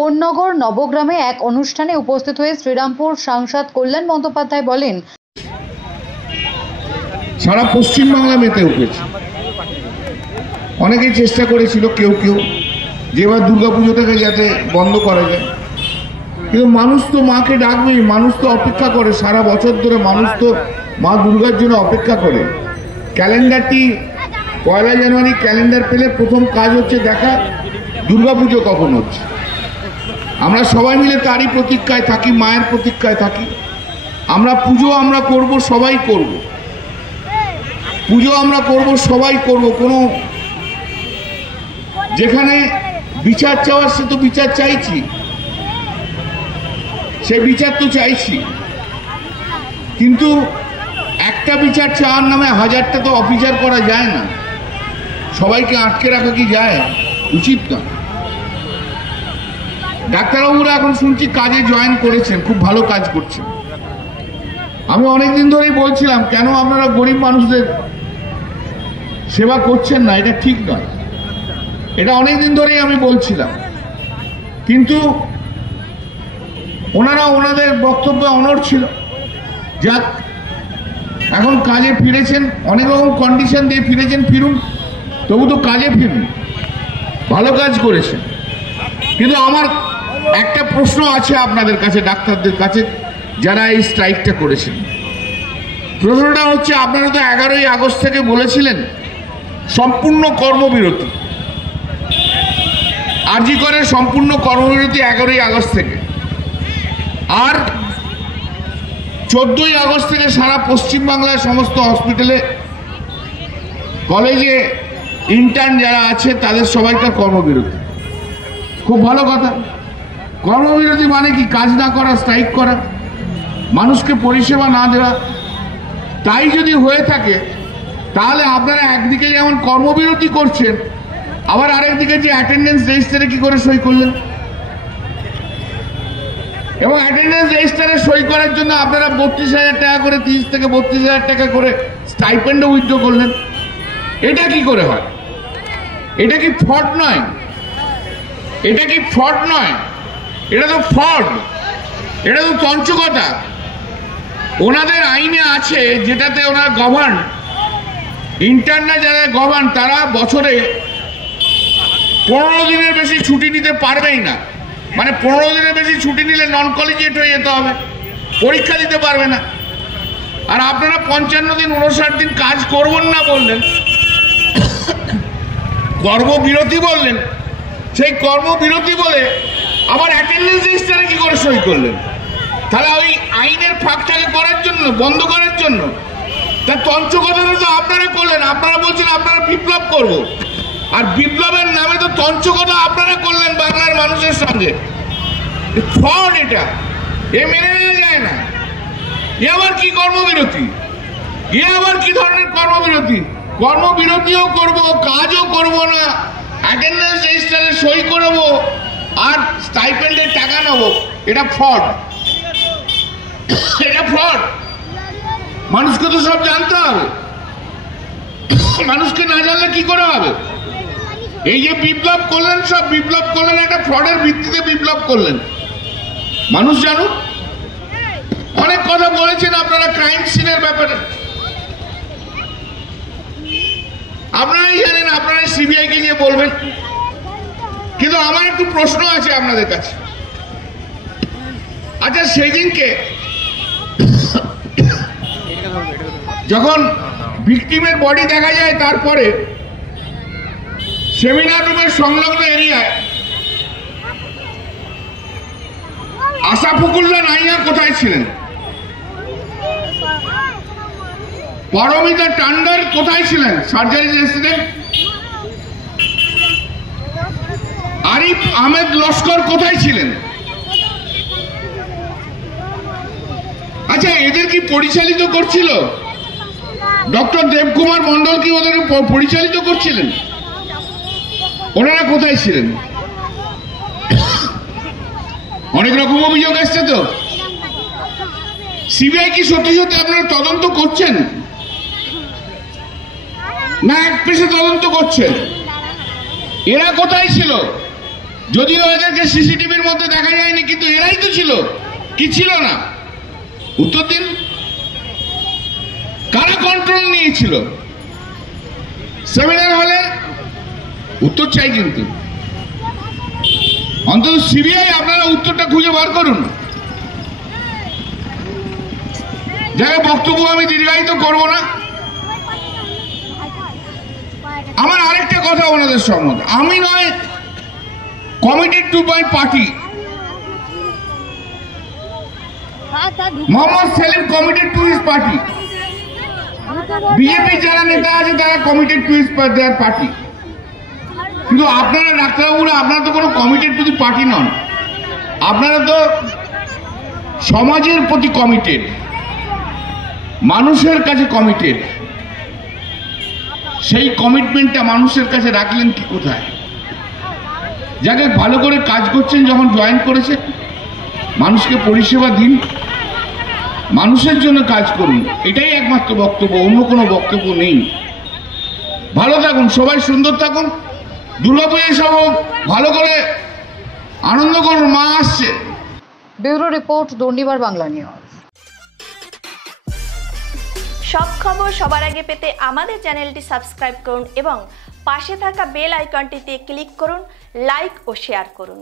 কোন্নগর নবগ্রামে এক অনুষ্ঠানে উপস্থিত হয়ে শ্রীরামপুর সাংসদ কল্যাণ বন্দ্যোপাধ্যায় বলেন, সারা পশ্চিমবাংলা মেতে উঠেছে। অনেকেই চেষ্টা করেছিল কেউ যে এবার দুর্গাপুজোটাকে যাতে বন্ধ করা যায়, কিন্তু মানুষ তো মাকে ডাকবেই, মানুষ তো অপেক্ষা করে সারা বছর ধরে, মানুষ তো মা দুর্গার জন্য অপেক্ষা করে। ক্যালেন্ডারটি 1 জানুয়ারি ক্যালেন্ডার পেলে প্রথম কাজ হচ্ছে দেখা দুর্গাপুজো কখন হচ্ছে। আমরা সবাই মিলে তারই প্রতীক্ষায় থাকি, মায়ের প্রতীক্ষায় থাকি। আমরা পুজো আমরা করব, সবাই করব, পুজো আমরা করব, সবাই করব। কোনো যেখানে বিচার চাওয়ার সে তো বিচার চাইছি, সে বিচার তো চাইছি, কিন্তু একটা বিচার চাওয়ার নামে হাজারটা তো অবিচার করা যায় না। সবাইকে আটকে রাখা কি যায়? উচিত না। ডাক্তারবাবুরা এখন শুনছি কাজে জয়েন করেছেন, খুব ভালো কাজ করছেন। আমি অনেকদিন ধরেই বলছিলাম কেন আপনারা গরিব মানুষদের সেবা করছেন না, এটা ঠিক নয়। এটা অনেকদিন ধরেই আমি বলছিলাম, কিন্তু ওনারা ওনাদের বক্তব্যে অনড় ছিল। যাক, এখন কাজে ফিরেছেন, অনেক রকম কন্ডিশন দিয়ে ফিরেছেন, ফিরুন, তবু তো কাজে ফিরুন, ভালো কাজ করেছেন। কিন্তু আমার একটা প্রশ্ন আছে আপনাদের কাছে, ডাক্তারদের কাছে, যারা এই স্ট্রাইকটা করেছেন। প্রশ্নটা হচ্ছে, আপনারা তো 11ই আগস্ট থেকে বলেছিলেন সম্পূর্ণ কর্মবিরতি, আরজি করে সম্পূর্ণ কর্মবিরতি 11ই আগস্ট থেকে, আর 14ই আগস্ট থেকে সারা পশ্চিমবাংলার সমস্ত হসপিটালে, কলেজে ইন্টার্ন যারা আছে তাদের সবাইকার কর্মবিরতি। খুব ভালো কথা। কর্মবিরতি মানে কি? কাজ না করা, স্ট্রাইক করা, মানুষকে পরিষেবা না দেওয়া। তাই যদি হয়ে থাকে তাহলে আপনারা একদিকে যেমন কর্মবিরতি করছেন, আবার আরেকদিকে যে অ্যাটেন্ডেন্স রেজিস্টারে কি করে সই করলেন, এবং অ্যাটেন্ডেন্স রেজিস্টারে সই করার জন্য আপনারা 32,000 টাকা করে, 30 থেকে 32,000 টাকা করে স্টাইপেন্ডও উইথড্র করলেন। এটা কি করে হয়? এটা কি ফ্রড নয়? এটা কি ফ্রড নয়? এটা তো ফ্রড, এটা তো তঞ্চকতা। ওনাদের আইনে আছে, যেটাতে ওনারা গভর্ন, ইন্টারনা যারা গভর্ন, তারা বছরে 15 দিনের বেশি ছুটি নিতে পারবেই না। মানে 15 দিনের বেশি ছুটি নিলে নন কলেজিয়েট হয়ে যেতে হবে, পরীক্ষা দিতে পারবে না। আর আপনারা 55 দিন 59 দিন কাজ করবেন না বললেন, কর্মবিরতি বললেন। সেই কর্মবিরতি বলে আবার অ্যাটেন্ডেন্স রেজিস্টারে কি করে সই করলেন? তাহলে ওই আইনের ফাঁকটাকে করার জন্য, বন্ধ করার জন্য। তার তঞ্চকতাটা তো আপনারা করলেন। আপনারা বলছেন আপনারা বিপ্লব করব, আর বিপ্লবের নামে তো তঞ্চকতা আপনারা করলেন বাংলার মানুষের সঙ্গে। ফ্রড এটা, এ মেনে নেওয়া যায় না। এ আবার কি কর্মবিরতি? এ আবার কি ধরনের কর্মবিরতি? কর্মবিরতিও করব, কাজও করব না, অ্যাটেন্ডেন্স রেজিস্টারে সই করব, আর স্টাইপেন্ডের টাকা নেব। এটা ফ্রড, এটা ফ্রড। মানুষকে তো সব জানতে হবে, মানুষকে না জানলে কি করে হবে? এই যে বিপ্লব করলেন, সব বিপ্লব করলেন একটা ফ্রডের ভিত্তিতে বিপ্লব করলেন। মানুষ জানুক। অনেক কথা বলেছেন আপনারা ক্রাইম সিনের ব্যাপারে, আপনারাই জানেন, আপনারা সিবিআই কে নিয়ে বলবেন। কিন্তু আমার একটু প্রশ্ন আছে আপনাদের কাছে। আচ্ছা, সেই দিনকে যখন ভিকটিমের বডি দেখা যায়, তারপরে সেমিনার রুমের সংলগ্ন এরিয়ায় আশাফুকুল্লাহ নাইয়া কোথায় ছিলেন? পরমিতা টান্ডার কোথায় ছিলেন? Surgery resident. আরিফ আহমেদ লস্কর কোথায় ছিলেন? আচ্ছা, এদের কি পরিচালিত করছিল ডক্টর দেবকুমার মন্ডল? কি ওদের পরিচালিত করছিলেন? ওনারা কোথায় ছিলেন? অনেক রকম অভিযোগ আসছে তো। সিবিআই কি সত্যি সত্যি আপনারা তদন্ত করছেন, না এক পেশে তদন্ত করছেন? এরা কোথায় ছিল? যদিও এদেরকে সিসিটিভির মধ্যে দেখা যায়নি, কিন্তু এরাই তো ছিল, কি ছিল না? উত্তর দিন। কারা কন্ট্রোল নিয়েছিল সেমিনার হলে? উত্তর চাই। কিন্তু অন্তত সিবিআই আপনারা উত্তরটা খুঁজে বার করুন। যারা বক্তব্য আমি দীর্ঘায়িত করব না। আমার আরেকটা কথা ওনাদের সম্বন্ধে, আমি নয় committed to by party, Mohammad Salim committed to his party, BJP যারা নেতা আছে তারা committed to his their party. কিন্তু আপনারা ডাক্তারবাবুরা, আপনারা তো কোনো কমিটেড টু দি পার্টি নন, আপনারা তো সমাজের প্রতি কমিটেড, মানুষের কাছে কমিটেড। সেই কমিটমেন্টটা মানুষের কাছে রাখলেন কি কোথায়? যাকে ভালো করে কাজ করছেন, যখন জয়েন করেছে, মানুষকে পরিষেবা দিন, মানুষের জন্য কাজ করুন, এটাই একমাত্র বক্তব্য, অন্য কোনো বক্তব্য নেই। ভালো থাকুন, সবাই সুন্দর থাকুন, দুর্গাপূজায় সব ভালো করে আনন্দ করুন, মা আসছে। Bureau report, Durnibar Bangla news. সব খবর সবার আগে পেতে আমাদের চ্যানেলটি সাবস্ক্রাইব করুন এবং পাশে থাকা বেল আইকনটিতে ক্লিক করুন, লাইক ও শেয়ার করুন।